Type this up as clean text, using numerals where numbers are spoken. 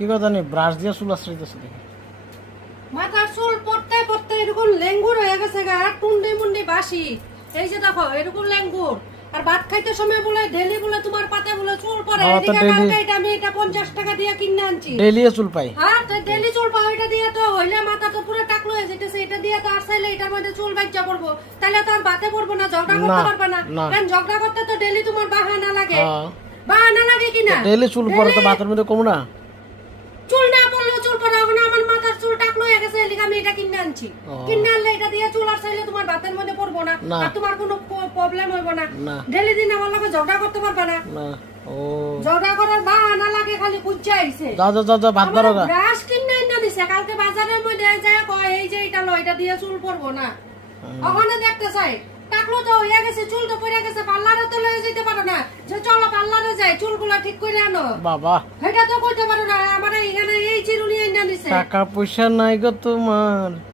কি কথা নি ব্রাশ দিয়ে চুল আশ্রইতেছে দেখি। মাথার চুল পড়তে পড়তে এরকম লেঙ্গুর হয়ে গেছে গা, টুন্ডি মুন্ডি বাসি। এই যে দেখো এরকম লেঙ্গুর। আর ভাত খাইতে সময় বলে ডেলি বলে তোমার পাতে বলে চুল পড়ে। হ্যাঁ, তো এদিকে daily- কালকে এটা আমি এটা 50 টাকা দিয়ে কিনে আনছি। ডেইলি চুল পাই। হ্যাঁ, তো ডেলি চুল পাও। এটা দিয়ে তো হইলে মাথা তো পুরো টাকলো হয়ে যেতেছে। এটা দিয়ে তো আর চাইলে এটার মধ্যে চুল বাচ্চা পড়বো, তাহলে তো আর বাতে পড়বো না, ঝগড়া করতে না, পারবে না। না। কারণ ঝগড়া করতে তো ডেলি তোমার বাহানা লাগে। হ্যাঁ। বাহানা লাগে কিনা? ডেইলি চুল পরে তো বাতের মধ্যে কম না। চুল না পড়লেও চুল পড়া হবে না। আমার মাথার চুল টাকলো হয়ে গেছে, এলিগে আমি এটা কিনে আনছি। ও। কিনে আনলে এটা দিয়ে চুল আর চাইলে তোমার বাতের মধ্যে পড়বো না, না। আর তোমার কোনো প্রবলেম হইব না। না। ডেলি দিন আমার লগে ঝগড়া করতে পারবে না। না। ও ঝগড়া করার বাহানা লাগে, খালি খুঁজছে আইছে। যা যা যা যা ভাত বারো গা। ব্রাশ কিনে এনে দিছে কালকে বাজারের মধ্যে যায়, কয় এই যে এটা লো, এটা দিয়ে চুল পড়বো না। ওখানে দেখতে চাই টাকলো তো হয়ে গেছে, চুল তো পড়ে গেছে, পার্লারে তো লয়ে যেতে পারো না যে চলো পার্লারে যাই চুলগুলো ঠিক করে আনো। বাবা এটা তো করতে পারো না। আমার এখানে এই চিরুনি এনে দিছে। টাকা পয়সা নাই গো তোমার।